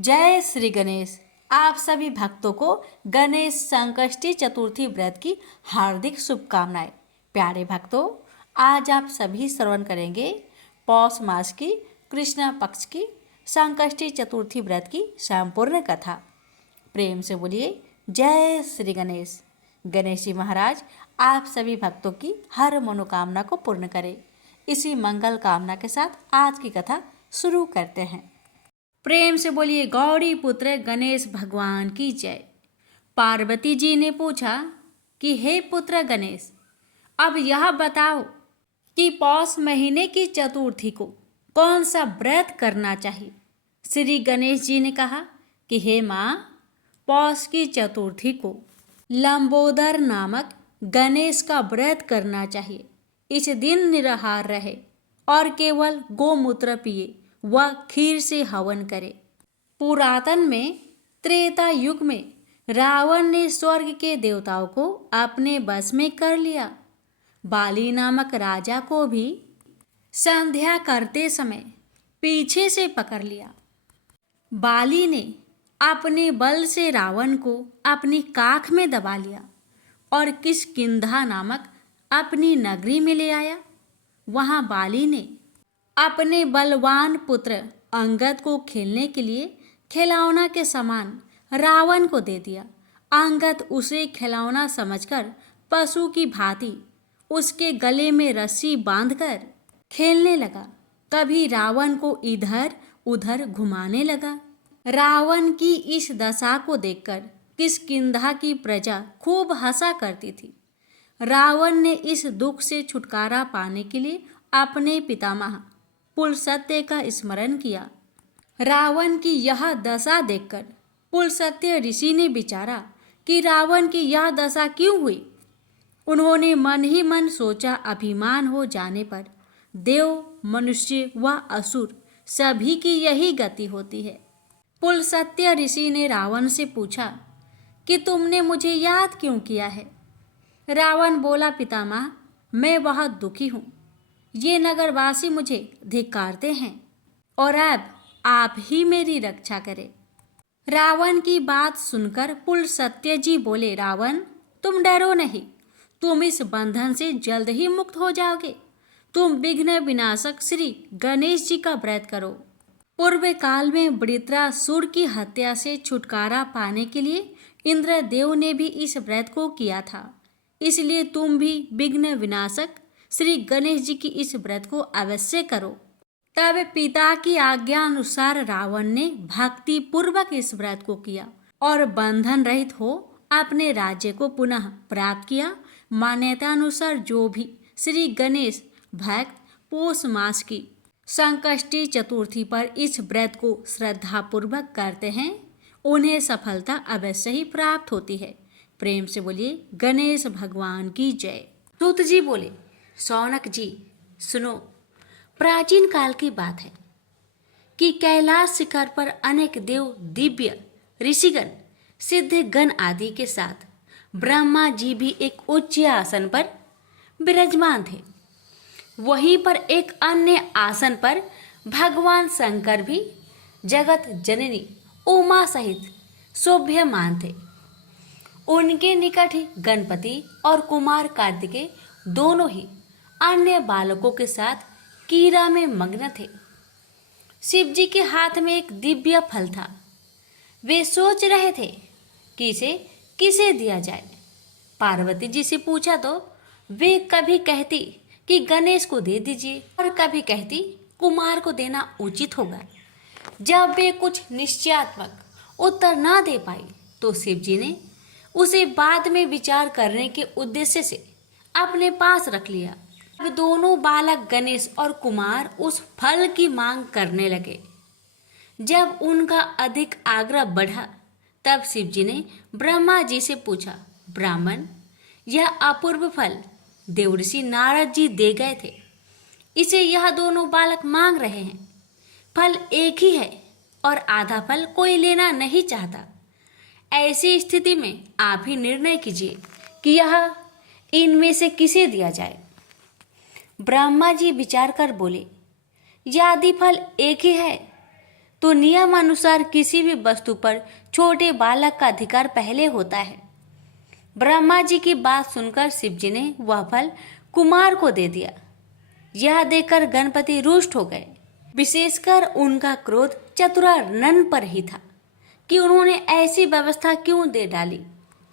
जय श्री गणेश। आप सभी भक्तों को गणेश संकष्टी चतुर्थी व्रत की हार्दिक शुभकामनाएं। प्यारे भक्तों, आज आप सभी श्रवण करेंगे पौष मास की कृष्ण पक्ष की संकष्टी चतुर्थी व्रत की संपूर्ण कथा। प्रेम से बोलिए जय श्री गणेश। गणेश जी महाराज आप सभी भक्तों की हर मनोकामना को पूर्ण करें। इसी मंगल कामना के साथ आज की कथा शुरू करते हैं। प्रेम से बोलिए गौरी पुत्र गणेश भगवान की जय। पार्वती जी ने पूछा कि हे पुत्र गणेश, अब यह बताओ कि पौष महीने की चतुर्थी को कौन सा व्रत करना चाहिए। श्री गणेश जी ने कहा कि हे माँ, पौष की चतुर्थी को लंबोदर नामक गणेश का व्रत करना चाहिए। इस दिन निराहार रहे और केवल गोमूत्र पिए व खीर से हवन करे। पुरातन में त्रेता युग में रावण ने स्वर्ग के देवताओं को अपने बस में कर लिया। बाली नामक राजा को भी संध्या करते समय पीछे से पकड़ लिया। बाली ने अपने बल से रावण को अपनी काख में दबा लिया और किष्किंधा नामक अपनी नगरी में ले आया। वहां बाली ने अपने बलवान पुत्र अंगद को खेलने के लिए खिलौना के समान रावण को दे दिया। अंगद उसे खिलौना समझकर पशु की भांति उसके गले में रस्सी बांधकर खेलने लगा। कभी रावण को इधर उधर घुमाने लगा। रावण की इस दशा को देखकर किष्किंधा की प्रजा खूब हंसा करती थी। रावण ने इस दुख से छुटकारा पाने के लिए अपने पितामह पुलस्त्य का स्मरण किया। रावण की यह दशा देखकर पुलस्त्य ऋषि ने विचारा कि रावण की यह दशा क्यों हुई। उन्होंने मन ही मन सोचा, अभिमान हो जाने पर देव, मनुष्य व असुर सभी की यही गति होती है। पुलस्त्य ऋषि ने रावण से पूछा कि तुमने मुझे याद क्यों किया है। रावण बोला, पितामह, मैं बहुत दुखी हूँ। ये नगरवासी मुझे धिक्कारते हैं और अब आप ही मेरी रक्षा करें। रावण की बात सुनकर पुलस्त्य जी बोले, रावण, तुम डरो नहीं, तुम इस बंधन से जल्द ही मुक्त हो जाओगे। तुम विघ्न विनाशक श्री गणेश जी का व्रत करो। पूर्व काल में वृत्रासुर की हत्या से छुटकारा पाने के लिए इंद्रदेव ने भी इस व्रत को किया था। इसलिए तुम भी विघ्न विनाशक श्री गणेश जी की इस व्रत को अवश्य करो। तब पिता की आज्ञा अनुसार रावण ने भक्ति पूर्वक इस व्रत को किया और बंधन रहित हो अपने राज्य को पुनः प्राप्त किया। मान्यता अनुसार जो भी श्री गणेश भक्त पौष मास की संकष्टी चतुर्थी पर इस व्रत को श्रद्धा पूर्वक करते हैं, उन्हें सफलता अवश्य ही प्राप्त होती है। प्रेम से बोलिए गणेश भगवान की जय। सूत जी बोले, शौनक जी सुनो, प्राचीन काल की बात है कि कैलाश शिखर पर अनेक देव, दिव्य ऋषिगण, सिद्ध गण आदि के साथ ब्रह्मा जी भी एक उच्च आसन पर विराजमान थे। वहीं पर एक अन्य आसन पर भगवान शंकर भी जगत जननी उमा सहित शोभ्यमान थे। उनके निकट ही गणपति और कुमार कार्तिकेय दोनों ही अन्य बालकों के साथ कीड़ा में मग्न थे। शिव जी के हाथ में एक दिव्य फल था। वे सोच रहे थे कि इसे किसे दिया जाए। पार्वती जी से पूछा तो वे कभी कहती कि गणेश को दे दीजिए और कभी कहती कुमार को देना उचित होगा। जब वे कुछ निश्चयात्मक उत्तर ना दे पाई तो शिव जी ने उसे बाद में विचार करने के उद्देश्य से अपने पास रख लिया। अब दोनों बालक गणेश और कुमार उस फल की मांग करने लगे। जब उनका अधिक आग्रह बढ़ा तब शिव जी ने ब्रह्मा जी से पूछा, ब्राह्मण, यह अपूर्व फल देवर्षि नारद जी दे गए थे, इसे यह दोनों बालक मांग रहे हैं। फल एक ही है और आधा फल कोई लेना नहीं चाहता। ऐसी स्थिति में आप ही निर्णय कीजिए कि यह इनमें से किसे दिया जाए। ब्रह्मा जी विचार कर बोले, यदि फल एक ही है तो नियमानुसार किसी भी वस्तु पर छोटे बालक का अधिकार पहले होता है। ब्रह्मा जी की बात सुनकर शिव जी ने वह फल कुमार को दे दिया। यह देखकर गणपति रुष्ट हो गए। विशेषकर उनका क्रोध चतुरानन पर ही था कि उन्होंने ऐसी व्यवस्था क्यों दे डाली।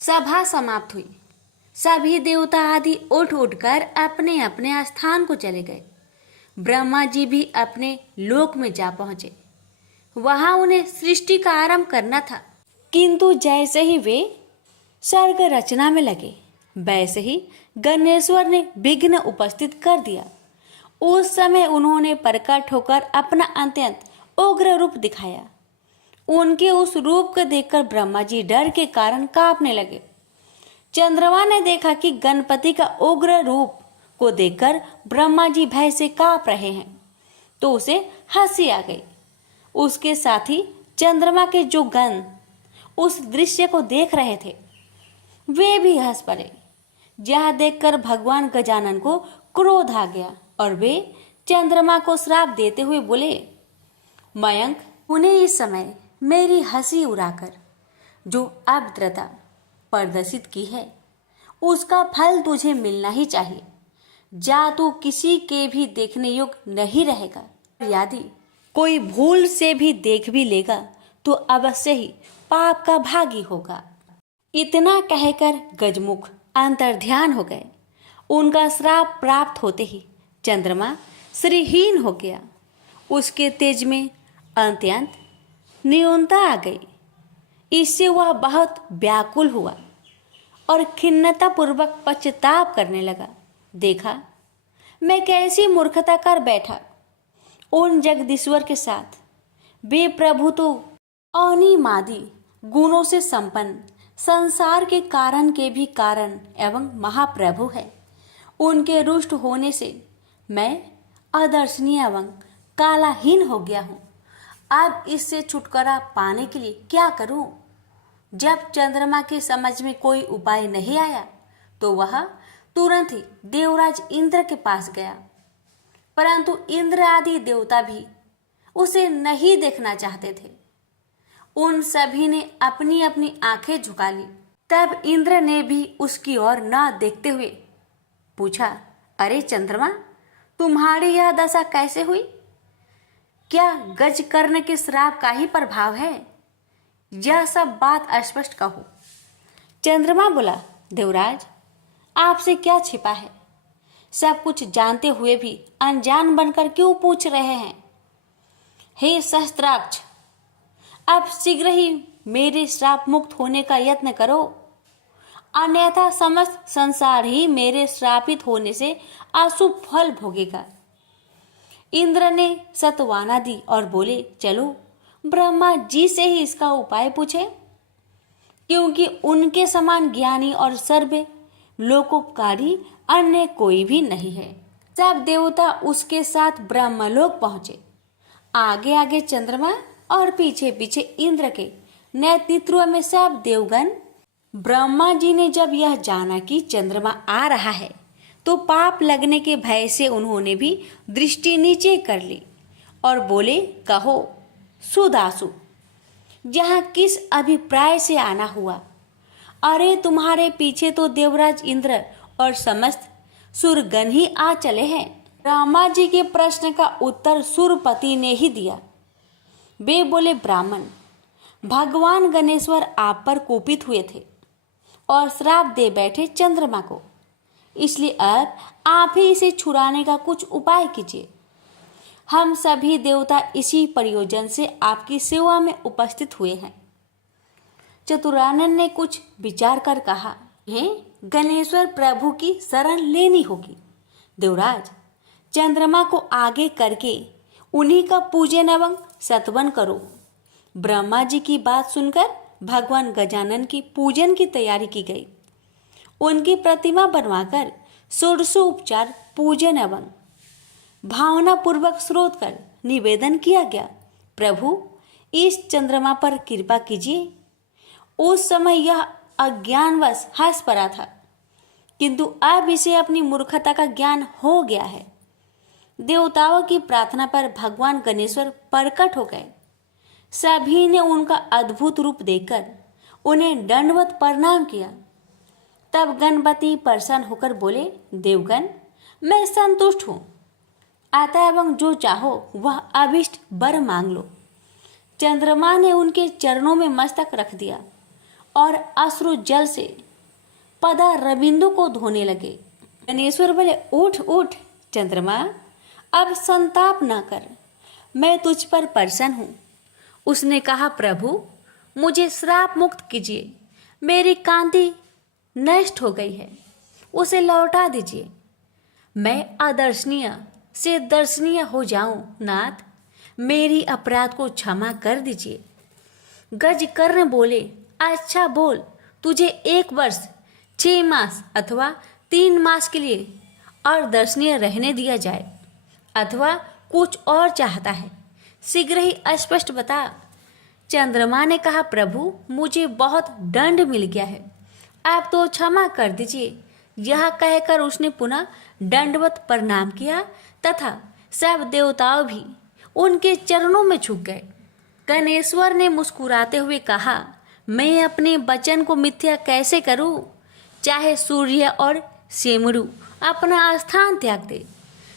सभा समाप्त हुई। सभी देवता आदि उठ उठकर अपने अपने स्थान को चले गए। ब्रह्मा जी भी अपने लोक में जा पहुंचे। वहां उन्हें सृष्टि का आरंभ करना था, किंतु जैसे ही वे सर्ग रचना में लगे वैसे ही गणेश्वर ने विघ्न उपस्थित कर दिया। उस समय उन्होंने प्रकट होकर अपना अत्यंत उग्र रूप दिखाया। उनके उस रूप को देखकर ब्रह्मा जी डर के कारण कांपने लगे। चंद्रमा ने देखा कि गणपति का उग्र रूप को देखकर ब्रह्मा जी भय से कांप रहे हैं, तो उसे हंसी आ गई। उसके साथ ही चंद्रमा के जो गण उस दृश्य को देख रहे थे वे भी हंस पड़े। यह देखकर भगवान गजानन को क्रोध आ गया और वे चंद्रमा को श्राप देते हुए बोले, मयंक, उन्हें इस समय मेरी हंसी उड़ाकर जो अभद्रता प्रदर्शित की है उसका फल तुझे मिलना ही चाहिए। जा, तू किसी के भी देखने योग्य नहीं रहेगा। यदि कोई भूल से भी देख भी लेगा तो अवश्य ही पाप का भागी होगा। इतना कहकर गजमुख अंतर्ध्यान हो गए। उनका श्राप प्राप्त होते ही चंद्रमा श्रीहीन हो गया। उसके तेज में अत्यंत न्यूनता आ गई। इससे वह बहुत व्याकुल हुआ और खिन्नता पूर्वक पश्चाताप करने लगा। देखा, मैं कैसी मूर्खता कर बैठा उन जगदीश्वर के साथ। वे प्रभु तो अनिमादि गुणों से संपन्न, संसार के कारण के भी कारण एवं महाप्रभु है। उनके रुष्ट होने से मैं अदर्शनीय एवं कालाहीन हो गया हूँ। अब इससे छुटकारा पाने के लिए क्या करूं? जब चंद्रमा के समझ में कोई उपाय नहीं आया तो वह तुरंत ही देवराज इंद्र के पास गया, परंतु इंद्र आदि देवता भी उसे नहीं देखना चाहते थे। उन सभी ने अपनी अपनी आंखें झुका ली। तब इंद्र ने भी उसकी ओर न देखते हुए पूछा, अरे चंद्रमा, तुम्हारी यह दशा कैसे हुई? क्या गज कर्ण के श्राप का ही प्रभाव है? यह सब बात स्पष्ट कहो। चंद्रमा बोला, देवराज, आपसे क्या छिपा है? सब कुछ जानते हुए भी अनजान बनकर क्यों पूछ रहे हैं? हे सहस्त्राक्ष, अब शीघ्र ही मेरे श्राप मुक्त होने का यत्न करो, अन्यथा समस्त संसार ही मेरे श्रापित होने से अशुभ फल भोगेगा। इंद्र ने सत्वाना दी और बोले, चलो ब्रह्मा जी से ही इसका उपाय पूछे, क्योंकि उनके समान ज्ञानी और सर्व लोकोपकारी अन्य कोई भी नहीं है। सब देवता उसके साथ ब्रह्मलोक पहुंचे। आगे आगे चंद्रमा और पीछे पीछे इंद्र के नेतृत्व में सब देवगण। ब्रह्मा जी ने जब यह जाना कि चंद्रमा आ रहा है तो पाप लगने के भय से उन्होंने भी दृष्टि नीचे कर ली और बोले, कहो सुदासु, यहाँ किस अभिप्राय से आना हुआ? अरे तुम्हारे पीछे तो देवराज इंद्र और समस्त सुरगण ही आ चले हैं। ब्रह्मा जी के प्रश्न का उत्तर सुरपति ने ही दिया। वे बोले, ब्राह्मण, भगवान गणेश्वर आप पर कुपित हुए थे और श्राप दे बैठे चंद्रमा को, इसलिए अब आप ही इसे छुड़ाने का कुछ उपाय कीजिए। हम सभी देवता इसी प्रयोजन से आपकी सेवा में उपस्थित हुए हैं। चतुरानन ने कुछ विचार कर कहा, हे गणेश्वर प्रभु की शरण लेनी होगी। देवराज, चंद्रमा को आगे करके उन्हीं का पूजन एवं सत्वन करो। ब्रह्मा जी की बात सुनकर भगवान गजानन की पूजन की तैयारी की गई। उनकी प्रतिमा बनवाकर षोडशोपचार पूजन एवं भावना पूर्वक स्रोत कर निवेदन किया गया, प्रभु इस चंद्रमा पर कृपा कीजिए। उस समय यह अज्ञानवश हंस पड़ा था, किंतु अब इसे अपनी मूर्खता का ज्ञान हो गया है। देवताओं की प्रार्थना पर भगवान गणेश्वर प्रकट हो गए। सभी ने उनका अद्भुत रूप देखकर उन्हें दंडवत प्रणाम किया। तब गणपति प्रसन्न होकर बोले, देवगण, मैं संतुष्ट हूँ, आता एवं जो चाहो वह अभिष्ट वर मांग लो। चंद्रमा ने उनके चरणों में मस्तक रख दिया और अश्रु जल से पदा रविंदु को धोने लगे। गणेश्वर बोले, उठ उठ चंद्रमा, अब संताप ना कर, मैं तुझ पर प्रसन्न हूँ। उसने कहा, प्रभु मुझे श्राप मुक्त कीजिए, मेरी कांति नष्ट हो गई है, उसे लौटा दीजिए, मैं अदर्शनीय से दर्शनीय हो जाऊं। नाथ, मेरी अपराध को क्षमा कर दीजिए। गजकर्ण बोले, अच्छा बोल, तुझे 1 वर्ष 6 मास अथवा 3 मास के लिए अदर्शनीय रहने दिया जाए, अथवा कुछ और चाहता है, शीघ्र ही स्पष्ट बता। चंद्रमा ने कहा, प्रभु मुझे बहुत दंड मिल गया है, आप तो क्षमा कर दीजिए। यह कहकर उसने पुनः दंडवत प्रणाम किया तथा सब देवताओं भी उनके चरणों में झुक गए। गणेश्वर ने मुस्कुराते हुए कहा, मैं अपने वचन को मिथ्या कैसे करूं? चाहे सूर्य और सेमरू अपना स्थान त्याग दे,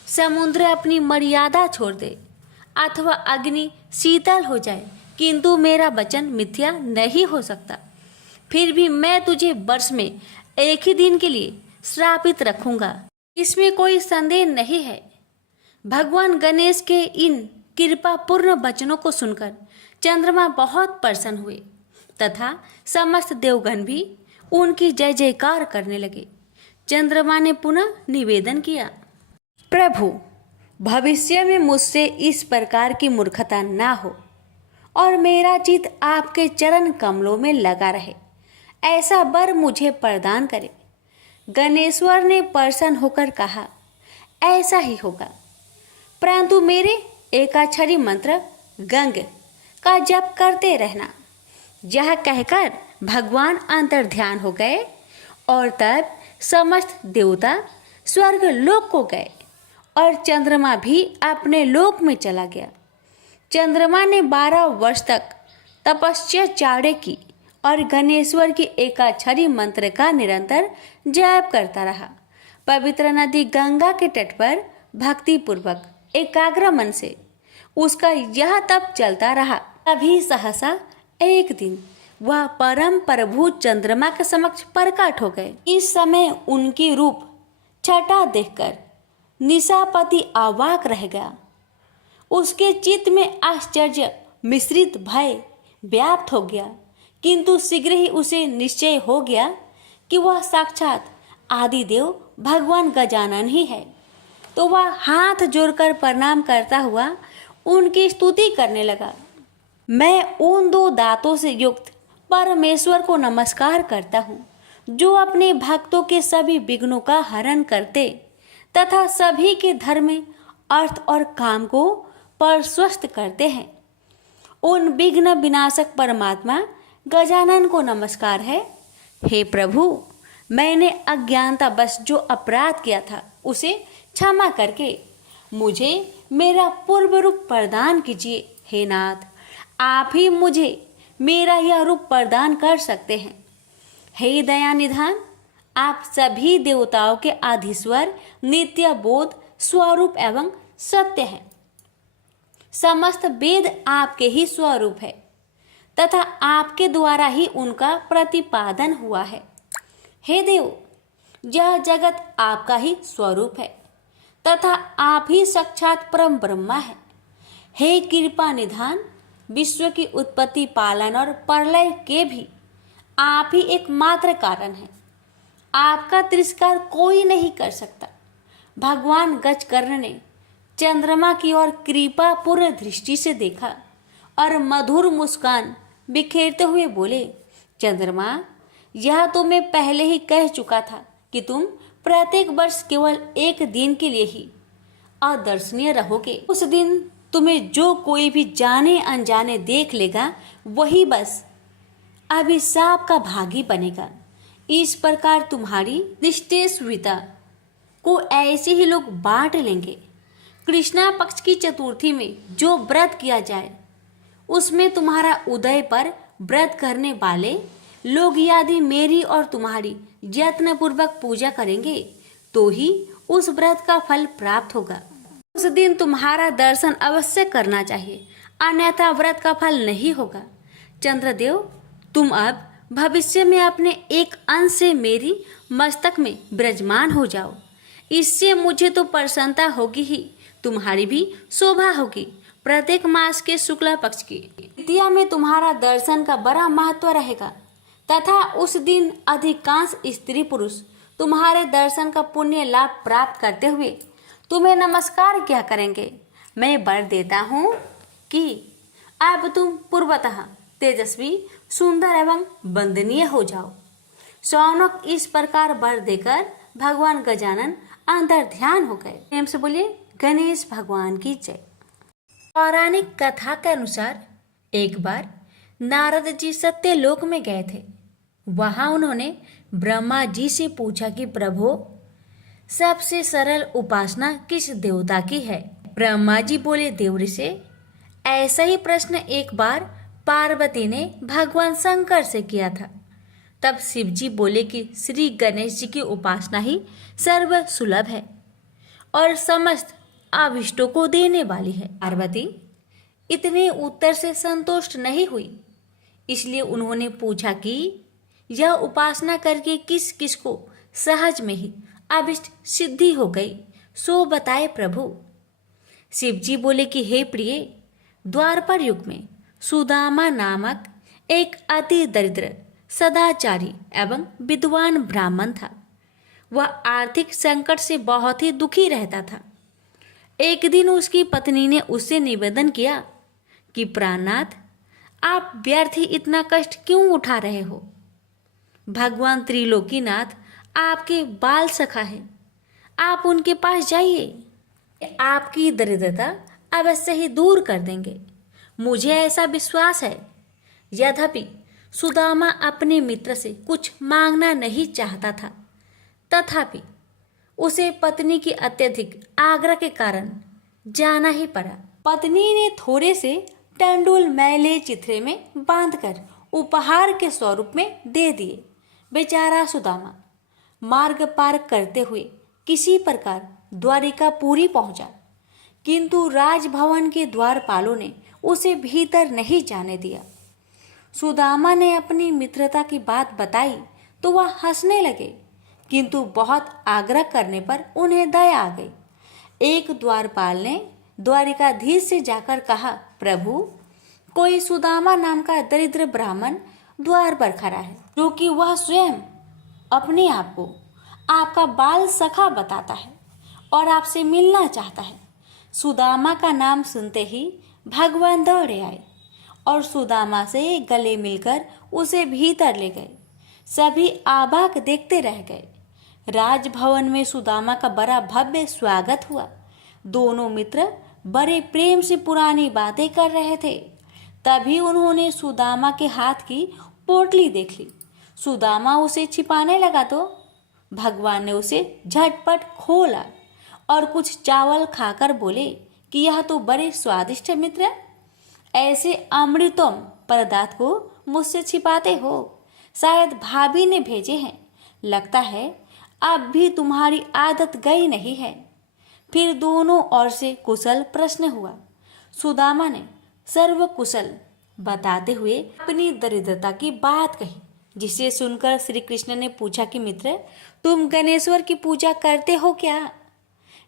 समुद्र अपनी मर्यादा छोड़ दे, अथवा अग्नि शीतल हो जाए, किंतु मेरा वचन मिथ्या नहीं हो सकता। फिर भी मैं तुझे वर्ष में 1 ही दिन के लिए श्रापित रखूंगा, इसमें कोई संदेह नहीं है। भगवान गणेश के इन कृपा पूर्ण वचनों को सुनकर चंद्रमा बहुत प्रसन्न हुए तथा समस्त देवगण भी उनकी जय जयकार करने लगे। चंद्रमा ने पुनः निवेदन किया, प्रभु भविष्य में मुझसे इस प्रकार की मूर्खता ना हो और मेरा चित्त आपके चरण कमलों में लगा रहे, ऐसा वर मुझे प्रदान करे। गणेश्वर ने प्रसन्न होकर कहा, ऐसा ही होगा, परंतु मेरे एकाक्षरी मंत्र गंग का जप करते रहना। यह कहकर भगवान अंतर्ध्यान हो गए और तब समस्त देवता स्वर्ग लोक को गए और चंद्रमा भी अपने लोक में चला गया। चंद्रमा ने 12 वर्ष तक तपस्या चाड़े की और गणेश्वर की एकाक्षरी मंत्र का निरंतर जप करता रहा। पवित्र नदी गंगा के तट पर भक्ति पूर्वक एकाग्र मन से उसका यह तप चलता रहा। तभी सहसा एक दिन वह परम प्रभु चंद्रमा के समक्ष प्रकट हो गए। इस समय उनकी रूप छटा देखकर निशापति अवाक रह गया। उसके चित्त में आश्चर्य मिश्रित भय व्याप्त हो गया, किंतु शीघ्र ही उसे निश्चय हो गया कि वह साक्षात आदिदेव भगवान गजानन ही है। तो वह हाथ जोड़कर प्रणाम करता हुआ उनकी स्तुति करने लगा। मैं उन 2 दांतों से युक्त परमेश्वर को नमस्कार करता हूँ, जो अपने भक्तों के सभी विघ्नों का हरण करते तथा सभी के धर्म, अर्थ और काम को प्रशस्त करते हैं। उन विघ्न विनाशक परमात्मा गजानन को नमस्कार है। हे प्रभु, मैंने अज्ञानतावश जो अपराध किया था उसे क्षमा करके मुझे मेरा पूर्व रूप प्रदान कीजिए। हे नाथ, आप ही मुझे मेरा यह रूप प्रदान कर सकते हैं। हे दया निधान, आप सभी देवताओं के आधीश्वर, नित्य बोध स्वरूप एवं सत्य हैं। समस्त वेद आपके ही स्वरूप है तथा आपके द्वारा ही उनका प्रतिपादन हुआ है। हे देव, यह जगत आपका ही स्वरूप है तथा आप ही साक्षात परम ब्रह्मा है। हे कृपा निधान, विश्व की उत्पत्ति, पालन और प्रलय के भी आप ही एकमात्र कारण है। आपका तिरस्कार कोई नहीं कर सकता। भगवान गजकर्ण ने चंद्रमा की ओर कृपा पूर्ण दृष्टि से देखा और मधुर मुस्कान बिखेरते हुए बोले, चंद्रमा, यह तो मैं पहले ही कह चुका था कि तुम प्रत्येक वर्ष केवल 1 दिन के लिए ही अदर्शनीय रहोगे। उस दिन तुम्हें जो कोई भी जाने अनजाने देख लेगा वही बस अभिशाप का भागी बनेगा। इस प्रकार तुम्हारी निष्ठेषविता को ऐसे ही लोग बांट लेंगे। कृष्णा पक्ष की चतुर्थी में जो व्रत किया जाए उसमें तुम्हारा उदय पर व्रत करने वाले लोग यदि मेरी और तुम्हारी यत्नपूर्वक पूजा करेंगे तो ही उस व्रत का फल प्राप्त होगा। उस दिन तुम्हारा दर्शन अवश्य करना चाहिए, अन्यथा व्रत का फल नहीं होगा। चंद्रदेव, तुम अब भविष्य में अपने एक अंश से मेरी मस्तक में विराजमान हो जाओ। इससे मुझे तो प्रसन्नता होगी ही, तुम्हारी भी शोभा होगी। प्रत्येक मास के शुक्ल पक्ष की तृतीया में तुम्हारा दर्शन का बड़ा महत्व रहेगा तथा उस दिन अधिकांश स्त्री पुरुष तुम्हारे दर्शन का पुण्य लाभ प्राप्त करते हुए तुम्हें नमस्कार क्या करेंगे। मैं वर देता हूँ कि अब तुम पूर्वतः तेजस्वी, सुंदर एवं वंदनीय हो जाओ। शौनक इस प्रकार वर देकर भगवान गजानन अंतर ध्यान हो गए। प्रेम से बोलिए गणेश भगवान की जय। पौराणिक कथा के अनुसार एक बार नारद जी सत्यलोक में गए थे। वहां उन्होंने ब्रह्मा जी से पूछा कि प्रभु, सबसे सरल उपासना किस देवता की है। ब्रह्मा जी बोले, देव ऋषि, ऐसा ही प्रश्न एक बार पार्वती ने भगवान शंकर से किया था। तब शिव जी बोले कि श्री गणेश जी की उपासना ही सर्व सुलभ है और समस्त अभिष्टों को देने वाली है। पार्वती इतने उत्तर से संतुष्ट नहीं हुई, इसलिए उन्होंने पूछा कि यह उपासना करके किस किस को सहज में ही अभिष्ट सिद्धि हो गई, सो बताए प्रभु। शिव जी बोले कि हे प्रिय, द्वापर युग में सुदामा नामक एक अति दरिद्र, सदाचारी एवं विद्वान ब्राह्मण था। वह आर्थिक संकट से बहुत ही दुखी रहता था। एक दिन उसकी पत्नी ने उससे निवेदन किया कि प्राणनाथ, आप व्यर्थ ही इतना कष्ट क्यों उठा रहे हो। भगवान त्रिलोकीनाथ आपके बाल सखा है, आप उनके पास जाइए, आपकी दरिद्रता अवश्य ही दूर कर देंगे। मुझे ऐसा विश्वास है। यद्यपि सुदामा अपने मित्र से कुछ मांगना नहीं चाहता था, तथापि उसे पत्नी की अत्यधिक आग्रह के कारण जाना ही पड़ा। पत्नी ने थोड़े से टंडुल मैले चिथड़े में बांधकर उपहार के स्वरूप में दे दिए। बेचारा सुदामा मार्ग पार करते हुए किसी प्रकार द्वारिकापुरी पहुंचा, किंतु राजभवन के द्वारपालों ने उसे भीतर नहीं जाने दिया। सुदामा ने अपनी मित्रता की बात बताई तो वह हंसने लगे, किंतु बहुत आग्रह करने पर उन्हें दया आ गई। एक द्वारपाल ने द्वारिकाधीश से जाकर कहा, प्रभु, कोई सुदामा नाम का दरिद्र ब्राह्मण द्वार पर खड़ा है, जो कि वह स्वयं अपने आप को आपका बाल सखा बताता है और आपसे मिलना चाहता है। सुदामा का नाम सुनते ही भगवान दौड़े आए और सुदामा से गले मिलकर उसे भीतर ले गए। सभी आबाक देखते रह गए। राजभवन में सुदामा का बड़ा भव्य स्वागत हुआ। दोनों मित्र बड़े प्रेम से पुरानी बातें कर रहे थे। तभी उन्होंने सुदामा के हाथ की पोटली देख ली। सुदामा उसे छिपाने लगा तो भगवान ने उसे झटपट खोला और कुछ चावल खाकर बोले कि यह तो बड़े स्वादिष्ट मित्र, ऐसे अमृतम पदार्थ को मुझसे छिपाते हो। शायद भाभी ने भेजे हैं। लगता है अब भी तुम्हारी आदत गई नहीं है। फिर दोनों ओर से कुशल प्रश्न हुआ। सुदामा ने सर्व कुशल बताते हुए अपनी दरिद्रता की बात कही, जिसे सुनकर श्री कृष्ण ने पूछा कि मित्र, तुम गणेश्वर की पूजा करते हो क्या?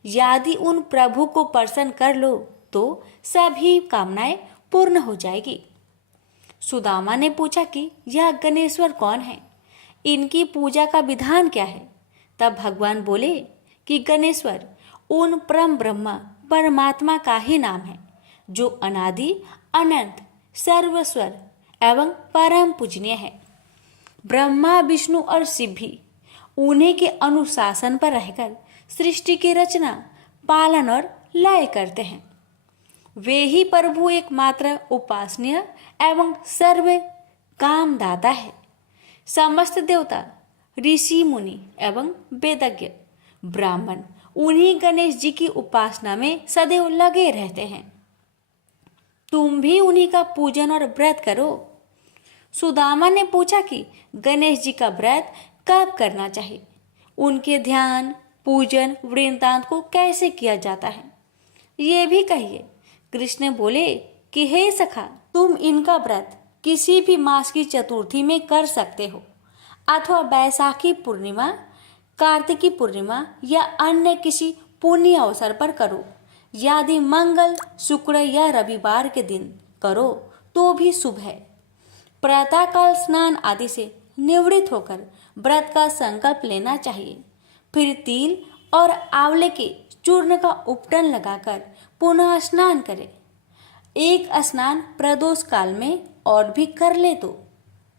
यदि उन प्रभु को प्रसन्न कर लो तो सभी कामनाएं पूर्ण हो जाएगी। सुदामा ने पूछा कि यह गणेश्वर कौन है, इनकी पूजा का विधान क्या है? तब भगवान बोले कि गणेश्वर उन परम ब्रह्मा परमात्मा का ही नाम है, जो अनादि अनंत सर्वस्वर एवं परम पूजनीय है। ब्रह्मा, विष्णु और शिव भी उन्हीं के अनुशासन पर रहकर सृष्टि की रचना, पालन और लय करते हैं। वे ही प्रभु एकमात्र उपासनीय एवं सर्व कामदाता है। समस्त देवता, ऋषि मुनि एवं वेदज्ञ ब्राह्मण उन्हीं गणेश जी की उपासना में सदैव लगे रहते हैं। तुम भी उन्हीं का पूजन और व्रत करो। सुदामा ने पूछा कि गणेश जी का व्रत कब करना चाहिए, उनके ध्यान, पूजन वृंतांत को कैसे किया जाता है, ये भी कहिए। कृष्ण बोले कि हे सखा, तुम इनका व्रत किसी भी मास की चतुर्थी में कर सकते हो अथवा बैसाखी पूर्णिमा, कार्तिकी पूर्णिमा या अन्य किसी पुण्य अवसर पर करो। यदि मंगल, शुक्र या रविवार के दिन करो तो भी शुभ है। प्रातःकाल स्नान आदि से निवृत्त होकर व्रत का संकल्प लेना चाहिए। फिर तिल और आंवले के चूर्ण का उपटन लगाकर पुनः स्नान करें। एक स्नान प्रदोष काल में और भी कर ले तो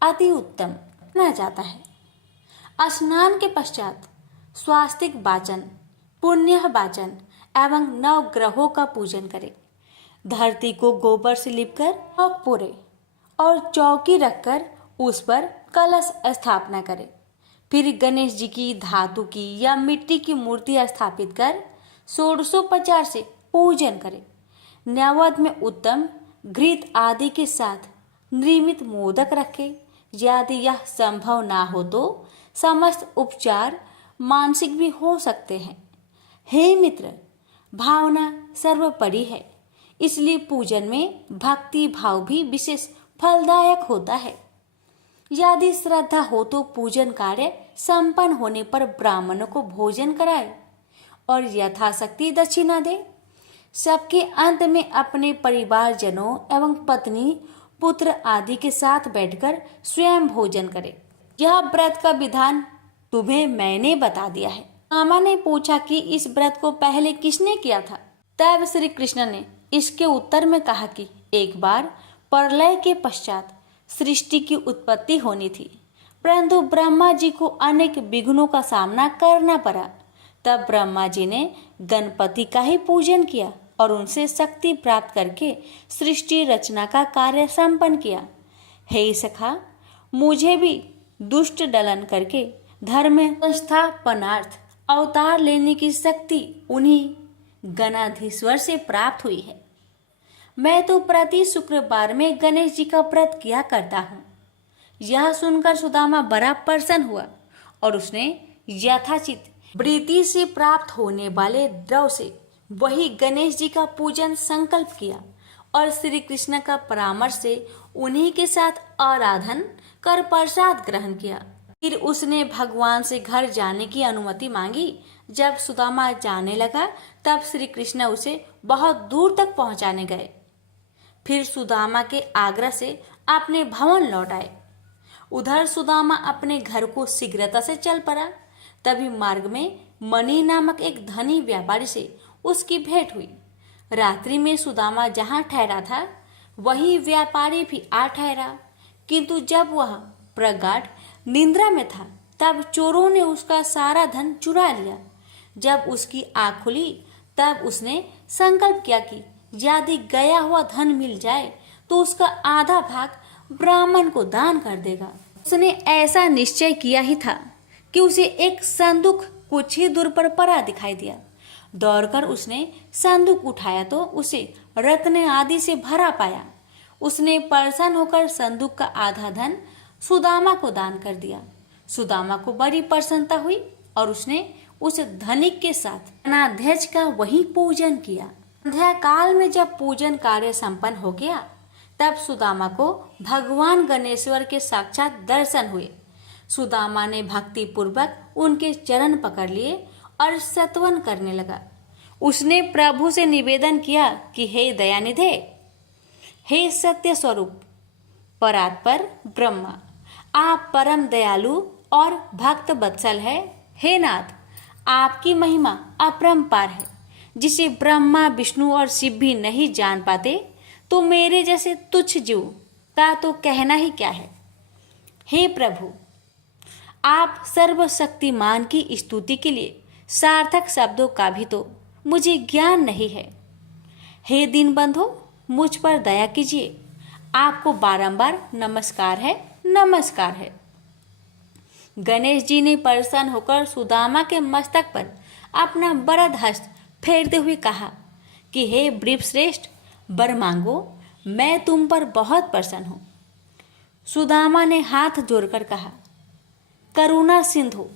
अति उत्तम माना जाता है। स्नान के पश्चात स्वास्तिक वाचन, पुण्य वाचन एवं नवग्रहों का पूजन करें। धरती को गोबर से लिपकर चौक पूरे और चौकी रखकर उस पर कलश स्थापना करें। फिर गणेश जी की धातु की या मिट्टी की मूर्ति स्थापित कर षोडशोपचार से पूजन करें। नैवेद्य में उत्तम घृत आदि के साथ निर्मित मोदक रखें। यदि यह संभव ना हो तो समस्त उपचार मानसिक भी हो सकते हैं। हे मित्र, भावना सर्वोपरि है, इसलिए पूजन में भक्ति भाव भी विशेष फलदायक होता है। यदि श्रद्धा हो तो पूजन कार्य संपन्न होने पर ब्राह्मणों को भोजन कराए और यथाशक्ति दक्षिणा दे। सबके अंत में अपने परिवारजनों एवं पत्नी, पुत्र आदि के साथ बैठकर स्वयं भोजन करे। यह व्रत का विधान तुम्हें मैंने बता दिया है। मामा ने पूछा कि इस व्रत को पहले किसने किया था। तब श्री कृष्ण ने इसके उत्तर में कहा कि एक बार प्रलय के पश्चात सृष्टि की उत्पत्ति होनी थी, परंतु ब्रह्मा जी को अनेक विघ्नों का सामना करना पड़ा। तब ब्रह्मा जी ने गणपति का ही पूजन किया और उनसे शक्ति प्राप्त करके सृष्टि रचना का कार्य संपन्न किया। हे सखा, मुझे भी दुष्ट दलन करके धर्म संस्थापनार्थ अवतार लेने की शक्ति उन्हीं गणाधीश्वर से प्राप्त हुई है। मैं तो प्रति शुक्रवार में गणेश जी का व्रत किया करता हूँ। यह सुनकर सुदामा बड़ा प्रसन्न हुआ और उसने यथाचित वृत्ति से प्राप्त होने वाले द्रव्य से वही गणेश जी का पूजन संकल्प किया और श्री कृष्ण का परामर्श से उन्हीं के साथ आराधन कर प्रसाद ग्रहण किया। फिर उसने भगवान से घर जाने की अनुमति मांगी। जब सुदामा जाने लगा तब श्री कृष्ण उसे बहुत दूर तक पहुंचाने गए। फिर सुदामा के आग्रह से अपने भवन लौट आए। उधर सुदामा अपने घर को शीघ्रता से चल पड़ा। तभी मार्ग में मणि नामक एक धनी व्यापारी से उसकी भेंट हुई। रात्रि में सुदामा जहाँ ठहरा था वही व्यापारी भी आ ठहरा, किंतु जब वह प्रगाढ़ निद्रा में था तब चोरों ने उसका सारा धन चुरा लिया। जब उसकी आँख खुली तब उसने संकल्प किया कि यदि गया हुआ धन मिल जाए तो उसका आधा भाग ब्राह्मण को दान कर देगा। उसने ऐसा निश्चय किया ही था कि उसे एक संदूक कुछ ही दूर पर पड़ा दिखाई दिया। दौड़कर उसने संदूक उठाया तो उसे रत्न आदि से भरा पाया। उसने प्रसन्न होकर संदूक का आधा धन सुदामा को दान कर दिया। सुदामा को बड़ी प्रसन्नता हुई और उसने उस धनिक के साथ गणाध्यक्ष का वही पूजन किया। संध्या काल में जब पूजन कार्य संपन्न हो गया तब सुदामा को भगवान गणेश्वर के साक्षात दर्शन हुए। सुदामा ने भक्ति पूर्वक उनके चरण पकड़ लिए और स्तवन करने लगा। उसने प्रभु से निवेदन किया कि हे दयानिधे, हे सत्य स्वरूप परात्पर ब्रह्मा, आप परम दयालु और भक्त वत्सल है। हे नाथ, आपकी महिमा अपरंपार है, जिसे ब्रह्मा, विष्णु और शिव भी नहीं जान पाते, तो मेरे जैसे तुच्छ जीव का तो कहना ही क्या है। हे प्रभु, आप सर्वशक्तिमान की स्तुति के लिए सार्थक शब्दों का भी तो मुझे ज्ञान नहीं है। हे दीनबंधु, मुझ पर दया कीजिए। आपको बारंबार नमस्कार है, नमस्कार है। गणेश जी ने प्रसन्न होकर सुदामा के मस्तक पर अपना वरद हस्त फेरते हुए कहा कि हे वृषश्रेष्ठ, वर मांगो, मैं तुम पर बहुत प्रसन्न हूँ। सुदामा ने हाथ जोड़कर कहा, करुणा सिंधु,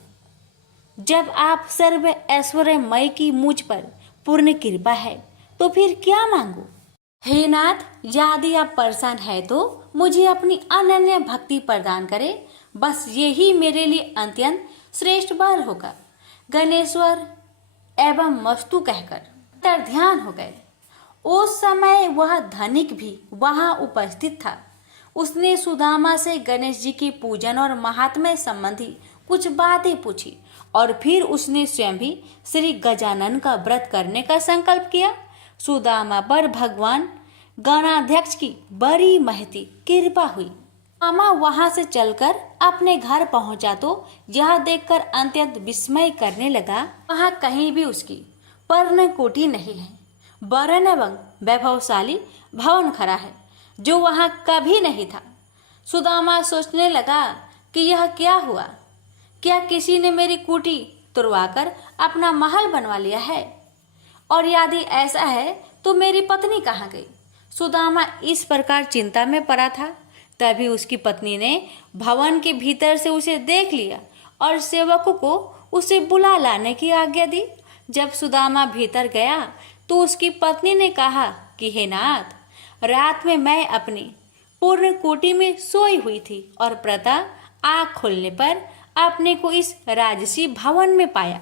जब आप सर्व ऐश्वर्यमय की मुझ पर पूर्ण कृपा है तो फिर क्या मांगू। हे नाथ, यदि आप परेशान है तो मुझे अपनी अनन्य भक्ति प्रदान करें, बस यही मेरे लिए अत्यंत श्रेष्ठ वर होगा। गणेश्वर एवं मस्तु कहकर तर ध्यान हो गए। उस समय वह धनिक भी वहां उपस्थित था। उसने सुदामा से गणेश जी की पूजन और महात्म्य संबंधी कुछ बातें पूछी और फिर उसने स्वयं भी श्री गजानन का व्रत करने का संकल्प किया। सुदामा पर भगवान गणाध्यक्ष की बड़ी महती कृपा हुई। मामा वहां से चलकर अपने घर पहुंचा तो यह देखकर अत्यंत विस्मय करने लगा, वहां कहीं भी उसकी पर्णकुटी नहीं है, वरन एवं वैभवशाली भवन खड़ा है जो वहां कभी नहीं था। सुदामा सोचने लगा कि यह क्या हुआ, क्या किसी ने मेरी कुटी तुड़वाकर अपना महल बनवा लिया है, और यदि ऐसा है तो मेरी पत्नी कहाँ गई। सुदामा इस प्रकार चिंता में पड़ा था। तभी उसकी पत्नी ने भवन के भीतर से उसे देख लिया और सेवकों को उसे बुला लाने की आज्ञा दी। जब सुदामा भीतर गया तो उसकी पत्नी ने कहा कि हे नाथ, रात में मैं अपनी पूर्ण कोटि में सोई हुई थी और प्रातः आँख खोलने पर अपने को इस राजसी भवन में पाया।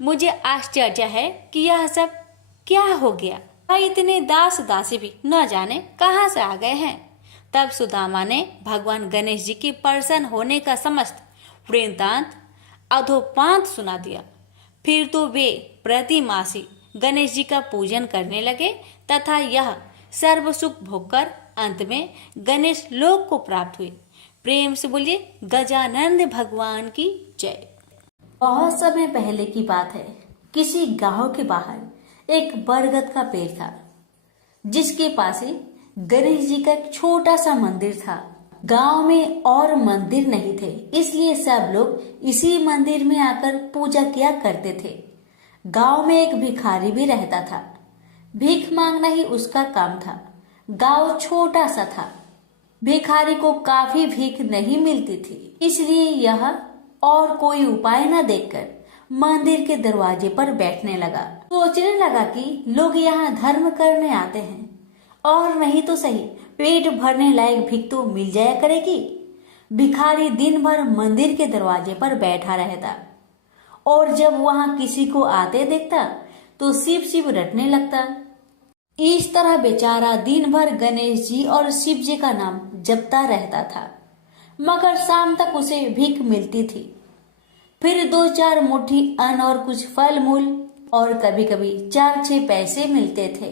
मुझे आश्चर्य है कि यह सब क्या हो गया। इतने दास दासी भी न जाने कहाँ से आ गए हैं। तब सुदामा ने भगवान गणेश जी के प्रसन्न होने का समस्त वृत्तांत अधोपांत सुना दिया। फिर तो वे प्रतिमासी गणेश जी का पूजन करने लगे तथा यह सर्व सुख भोगकर अंत में गणेश लोक को प्राप्त हुए। प्रेम से बोलिए गजानंद भगवान की जय। बहुत समय पहले की बात है। किसी गांव के बाहर एक बरगद का पेड़ था जिसके पास ही गणेश जी का एक छोटा सा मंदिर था। गांव में और मंदिर नहीं थे, इसलिए सब लोग इसी मंदिर में आकर पूजा किया करते थे। गांव में एक भिखारी भी रहता था। भीख मांगना ही उसका काम था। गांव छोटा सा था। भिखारी को काफी भीख नहीं मिलती थी, इसलिए यह और कोई उपाय न देखकर मंदिर के दरवाजे पर बैठने लगा। सोचने लगा कि लोग यहाँ धर्म करने आते हैं और नहीं तो सही पेट भरने लायक भीख तो मिल जाया करेगी। भिखारी दिन भर मंदिर के दरवाजे पर बैठा रहता और जब वहां किसी को आते देखता तो शिव शिव रटने लगता। इस तरह बेचारा दिन भर गणेश जी और शिव जी का नाम जपता रहता था, मगर शाम तक उसे भीख मिलती थी। फिर 2-4 मुट्ठी अन्न और कुछ फल मूल और कभी कभी 4-6 पैसे मिलते थे।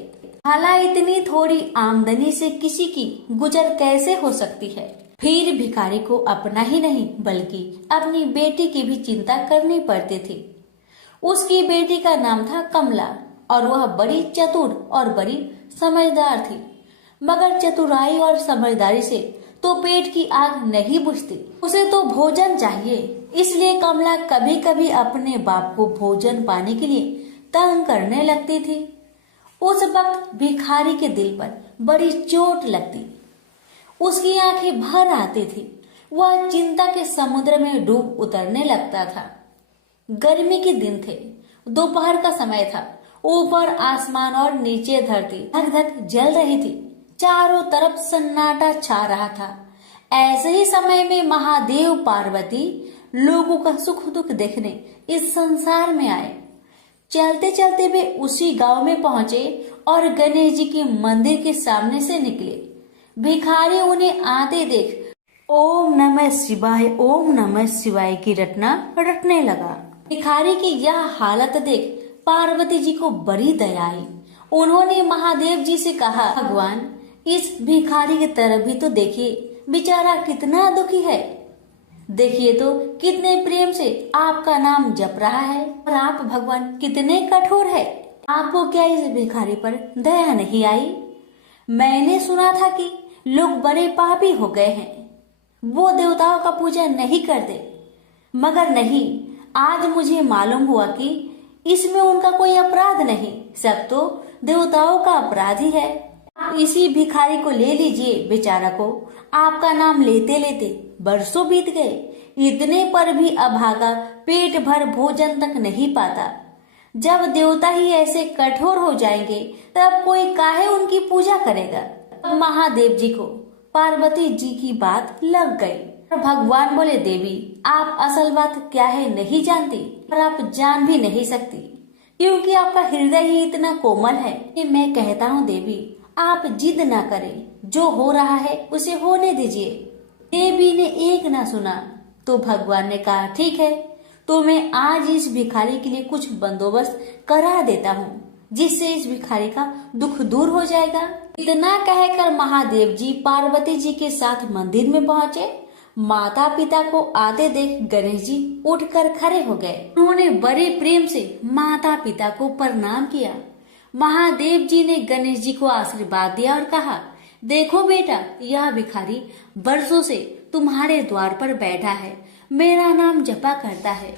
हालांकि इतनी थोड़ी आमदनी से किसी की गुजर कैसे हो सकती है। फिर भिखारी को अपना ही नहीं बल्कि अपनी बेटी की भी चिंता करनी पड़ती थी। उसकी बेटी का नाम था कमला और वह बड़ी चतुर और बड़ी समझदार थी, मगर चतुराई और समझदारी से तो पेट की आग नहीं बुझती, उसे तो भोजन चाहिए। इसलिए कमला कभी कभी अपने बाप को भोजन पाने के लिए तंग करने लगती थी। उस वक्त भिखारी के दिल पर बड़ी चोट लगती, उसकी आंखें भर आती थी। वह चिंता के समुद्र में डूब उतरने लगता था। गर्मी के दिन थे, दोपहर का समय था। ऊपर आसमान और नीचे धरती धक धक जल रही थी। चारों तरफ सन्नाटा छा रहा था। ऐसे ही समय में महादेव पार्वती लोगों का सुख दुख देखने इस संसार में आए। चलते चलते वे उसी गांव में पहुंचे और गणेश जी के मंदिर के सामने से निकले। भिखारी उन्हें आते देख ओम नमः शिवाय की रटना रटने लगा। भिखारी की यह हालत देख पार्वती जी को बड़ी दया आई। उन्होंने महादेव जी से कहा, भगवान इस भिखारी की तरफ भी तो देखिए, बेचारा कितना दुखी है। देखिए तो कितने प्रेम से आपका नाम जप रहा है और आप भगवान कितने कठोर है। आपको क्या इस भिखारी पर दया नहीं आई? मैंने सुना था कि लोग बड़े पापी हो गए हैं, वो देवताओं का पूजा नहीं करते, मगर नहीं, आज मुझे मालूम हुआ कि इसमें उनका कोई अपराध नहीं, सब तो देवताओं का अपराध ही है। आप इसी भिखारी को ले लीजिए। बेचारा को आपका नाम लेते लेते बरसों बीत गए, इतने पर भी अभागा पेट भर भोजन तक नहीं पाता। जब देवता ही ऐसे कठोर हो जाएंगे तब कोई काहे उनकी पूजा करेगा। महादेव जी को पार्वती जी की बात लग गई। भगवान बोले, देवी आप असल बात क्या है नहीं जानती और आप जान भी नहीं सकती, क्योंकि आपका हृदय ही इतना कोमल है कि मैं कहता हूँ देवी आप जिद ना करें, जो हो रहा है उसे होने दीजिए। देवी ने एक ना सुना तो भगवान ने कहा, ठीक है तो मैं आज इस भिखारी के लिए कुछ बंदोबस्त करा देता हूँ, जिससे इस भिखारी का दुख दूर हो जाएगा। इतना कहकर महादेव जी पार्वती जी के साथ मंदिर में पहुँचे। माता पिता को आते देख गणेश जी उठकर खड़े हो गए। उन्होंने बड़े प्रेम से माता पिता को प्रणाम किया। महादेव जी ने गणेश जी को आशीर्वाद दिया और कहा, देखो बेटा यह भिखारी बरसों से तुम्हारे द्वार पर बैठा है, मेरा नाम जपा करता है,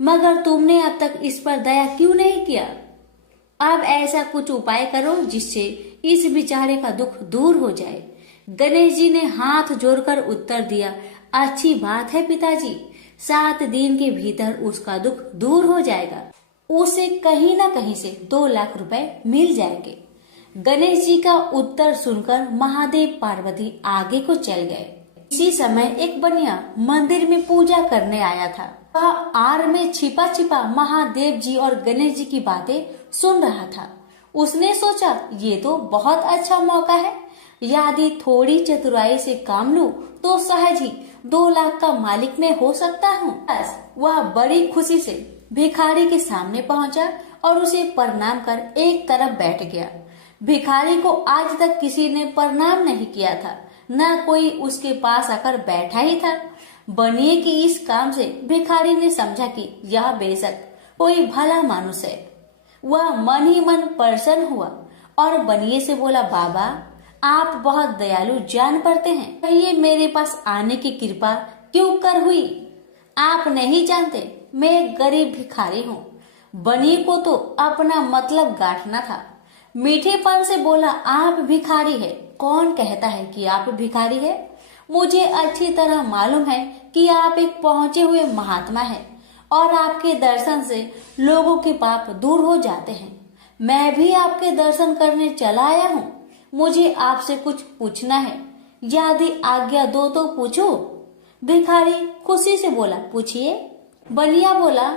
मगर तुमने अब तक इस पर दया क्यों नहीं किया। अब ऐसा कुछ उपाय करो जिससे इस बेचारे का दुख दूर हो जाए। गणेश जी ने हाथ जोड़कर उत्तर दिया, अच्छी बात है पिताजी, 7 दिन के भीतर उसका दुख दूर हो जाएगा, उसे कहीं न कहीं से 2 लाख रुपए मिल जाएंगे। गणेश जी का उत्तर सुनकर महादेव पार्वती आगे को चल गए। इसी समय एक बनिया मंदिर में पूजा करने आया था। वह आड़ में छिपा छिपा महादेव जी और गणेश जी की बातें सुन रहा था। उसने सोचा ये तो बहुत अच्छा मौका है, यदि थोड़ी चतुराई से काम लूं तो सहज ही 2 लाख का मालिक मैं हो सकता हूँ। बस वह बड़ी खुशी से भिखारी के सामने पहुंचा और उसे प्रणाम कर एक तरफ बैठ गया। भिखारी को आज तक किसी ने प्रणाम नहीं किया था, न कोई उसके पास आकर बैठा ही था। बनिए की इस काम से भिखारी ने समझा कि यह बेशक कोई भला मानुष है। वह मन ही मन प्रसन्न हुआ और बनिए से बोला, बाबा आप बहुत दयालु जान पड़ते हैं, कहिए मेरे पास आने की कृपा क्यों कर हुई। आप नहीं जानते मैं एक गरीब भिखारी हूँ। बनिए को तो अपना मतलब गांठना था। मीठेपन से बोला, आप भिखारी है, कौन कहता है कि आप भिखारी है। मुझे अच्छी तरह मालूम है कि आप एक पहुंचे हुए महात्मा हैं और आपके दर्शन से लोगों के पाप दूर हो जाते हैं। मैं भी आपके दर्शन करने चला आया हूँ। मुझे आपसे कुछ पूछना है, यदि आज्ञा दो तो पूछो। भिखारी खुशी से बोला, पूछिए। बनिया बोला,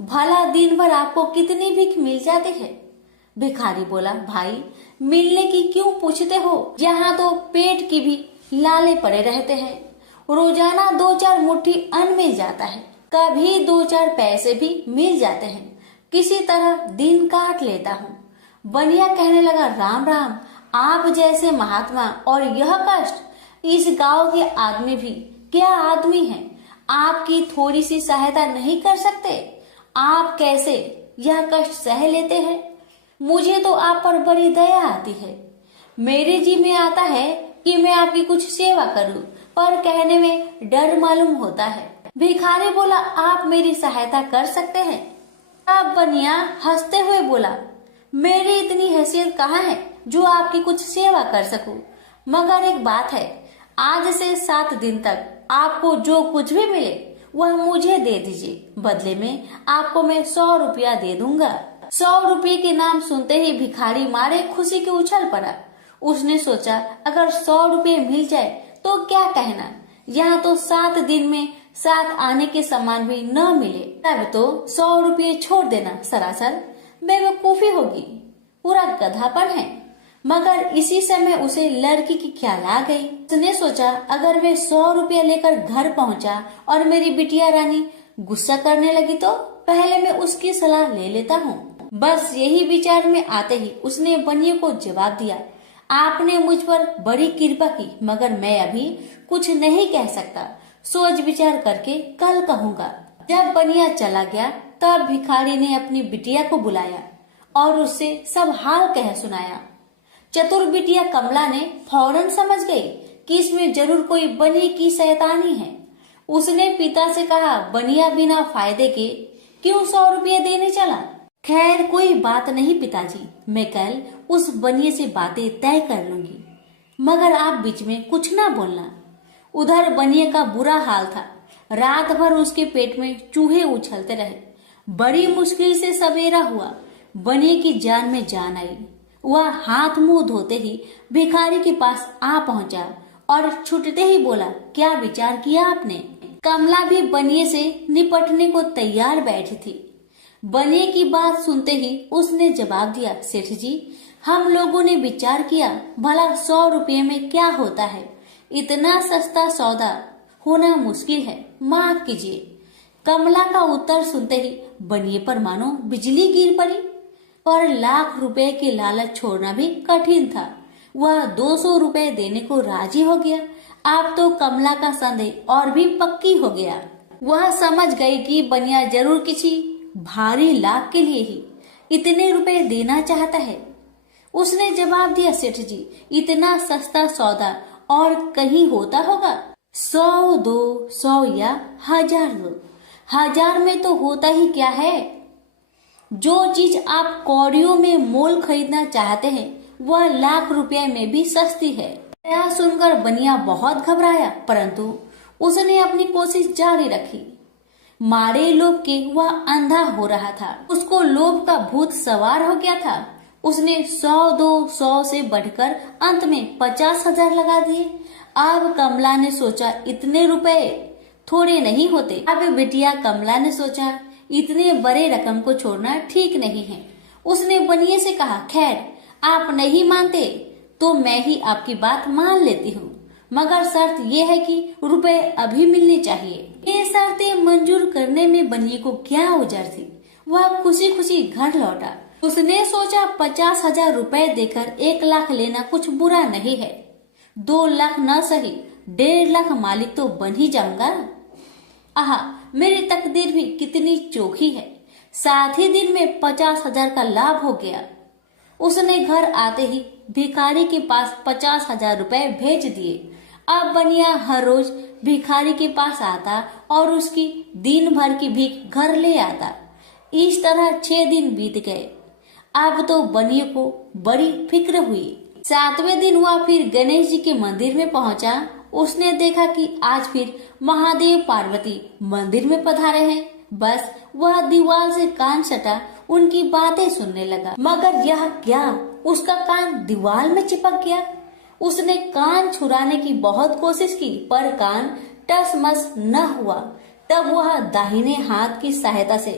भला दिन भर आपको कितनी भीख मिल जाती है। भिखारी बोला, भाई मिलने की क्यों पूछते हो, यहाँ तो पेट की भी लाले पड़े रहते हैं। रोजाना 2-4 मुट्ठी अन्न मिल जाता है, कभी 2-4 पैसे भी मिल जाते हैं, किसी तरह दिन काट लेता हूँ। बनिया कहने लगा, राम राम, आप जैसे महात्मा और यह कष्ट, इस गांव के आदमी भी क्या आदमी हैं, आपकी थोड़ी सी सहायता नहीं कर सकते। आप कैसे यह कष्ट सह लेते हैं। मुझे तो आप पर बड़ी दया आती है। मेरे जी में आता है कि मैं आपकी कुछ सेवा करूं, पर कहने में डर मालूम होता है। भिखारी बोला, आप मेरी सहायता कर सकते हैं। अब बनिया हंसते हुए बोला, मेरी इतनी हैसियत कहाँ है जो आपकी कुछ सेवा कर सकूं, मगर एक बात है, आज से 7 दिन तक आपको जो कुछ भी मिले वह मुझे दे दीजिए, बदले में आपको मैं 100 रुपया दे दूंगा। 100 रुपये के नाम सुनते ही भिखारी मारे खुशी के उछल पड़ा। उसने सोचा, अगर 100 रुपये मिल जाए तो क्या कहना, यहाँ तो 7 दिन में 7 आने के सामान भी न मिले, तब तो 100 रुपये छोड़ देना सरासर बेवकूफी होगी, पूरा गधापन है। मगर इसी समय उसे लड़की की ख्याल आ गई। उसने सोचा, अगर मैं 100 रुपया लेकर घर पहुंचा और मेरी बिटिया रानी गुस्सा करने लगी तो पहले मैं उसकी सलाह ले लेता हूँ। बस यही विचार में आते ही उसने बनिए को जवाब दिया, आपने मुझ पर बड़ी कृपा की, मगर मैं अभी कुछ नहीं कह सकता, सोच विचार करके कल कहूँगा। जब बनिया चला गया तब भिखारी ने अपनी बिटिया को बुलाया और उससे सब हाल कह सुनाया। चतुर बिटिया कमला ने फौरन समझ गई कि इसमें जरूर कोई बनिए की शैतानी है। उसने पिता से कहा, बनिया बिना फायदे के क्यों 100 रुपये देने चला। खैर कोई बात नहीं पिताजी, मैं कल उस बनिए से बातें तय कर लूंगी, मगर आप बीच में कुछ ना बोलना। उधर बनिए का बुरा हाल था। रात भर उसके पेट में चूहे उछलते रहे। बड़ी मुश्किल से सवेरा हुआ, बनिए की जान में जान आई। वह हाथ मुंह धोते ही भिखारी के पास आ पहुंचा और छुटते ही बोला, क्या विचार किया आपने? कमला भी बनिए से निपटने को तैयार बैठी थी। बनिए की बात सुनते ही उसने जवाब दिया, सेठ जी, हम लोगों ने विचार किया, भला 100 रुपये में क्या होता है, इतना सस्ता सौदा होना मुश्किल है, माफ कीजिए। कमला का उत्तर सुनते ही बनिए पर मानो बिजली गिर पड़ी और लाख रुपए के लालच छोड़ना भी कठिन था। वह 200 रुपए देने को राजी हो गया। अब तो कमला का संदेह और भी पक्की हो गया। वह समझ गई कि बनिया जरूर किसी भारी लाभ के लिए ही इतने रुपए देना चाहता है। उसने जवाब दिया, सेठ जी, इतना सस्ता सौदा और कहीं होता होगा? 100 दो, 100 या 1000 दो। 1000 में तो होता ही क्या है? जो चीज आप कौड़ियों में मोल खरीदना चाहते हैं वह लाख रुपए में भी सस्ती है। यह सुनकर बनिया बहुत घबराया, परंतु उसने अपनी कोशिश जारी रखी। मारे लोभ के वह अंधा हो रहा था। उसको लोभ का भूत सवार हो गया था। उसने 100 दो, 100 से बढ़कर अंत में 50,000 लगा दिए। अब कमला ने सोचा, इतने रुपए थोड़े नहीं होते। अब बिटिया कमला ने सोचा, इतने बड़े रकम को छोड़ना ठीक नहीं है। उसने बनिए से कहा, खैर आप नहीं मानते तो मैं ही आपकी बात मान लेती हूँ, मगर शर्त यह है कि रुपए अभी मिलने चाहिए। ये शर्तें मंजूर करने में बनिए को क्या उजर थी। वह खुशी खुशी घर लौटा। उसने सोचा 50,000 रुपए देकर 1 लाख लेना कुछ बुरा नहीं है। 2 लाख न सही 1.5 लाख मालिक तो बन ही जाऊंगा। आहा, मेरी तकदीर भी कितनी चोखी है। 7 ही दिन में 50,000 का लाभ हो गया। उसने घर आते ही भिखारी के पास 50,000 रुपए भेज दिए। अब बनिया हर रोज भिखारी के पास आता और उसकी दिन भर की भीख घर ले आता। इस तरह 6 दिन बीत गए। अब तो बनिए को बड़ी फिक्र हुई। 7वें दिन वह फिर गणेश जी के मंदिर में पहुंचा। उसने देखा कि आज फिर महादेव पार्वती मंदिर में पधारे हैं। बस वह दीवार से कान सटा उनकी बातें सुनने लगा, मगर यह क्या, उसका कान दीवार में चिपक गया। उसने कान छुड़ाने की बहुत कोशिश की, पर कान टसमस न हुआ। तब वह दाहिने हाथ की सहायता से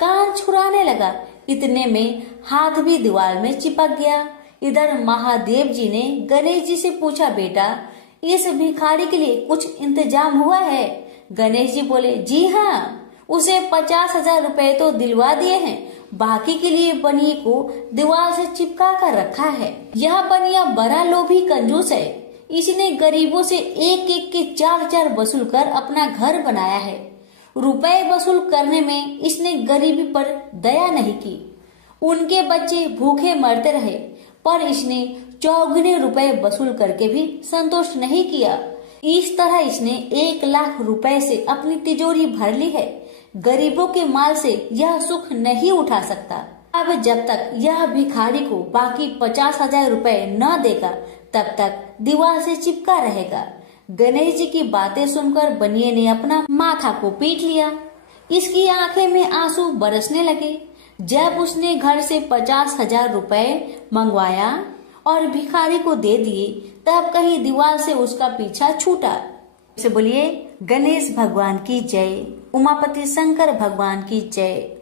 कान छुड़ाने लगा। इतने में हाथ भी दीवार में चिपक गया। इधर महादेव जी ने गणेश जी से पूछा, बेटा इस भिखारी के लिए कुछ इंतजाम हुआ है? गणेश जी बोले, जी हाँ, उसे 50,000 रुपए तो दिलवा दिए हैं, बाकी के लिए बनिए को दीवार से चिपका कर रखा है। यह बनिया बड़ा लोभी कंजूस है। इसने गरीबों से एक एक के 4-4 वसूल कर अपना घर बनाया है। रुपए वसूल करने में इसने गरीबी पर दया नहीं की। उनके बच्चे भूखे मरते रहे, पर इसने 4 रुपए वसूल करके भी संतोष नहीं किया। इस तरह इसने 1 लाख रुपए से अपनी तिजोरी भर ली है। गरीबों के माल से यह सुख नहीं उठा सकता। अब जब तक यह भिखारी को बाकी 50,000 रुपए न देगा, तब तक दीवार से चिपका रहेगा। गणेश जी की बातें सुनकर बनिए ने अपना माथा को पीट लिया। इसकी आंखें में आंसू बरसने लगे। जब उसने घर से 50,000 रुपए मंगवाया और भिखारी को दे दिए, तब कहीं दीवार से उसका पीछा छूटा। से बोलिए गणेश भगवान की जय, उमापति शंकर भगवान की जय।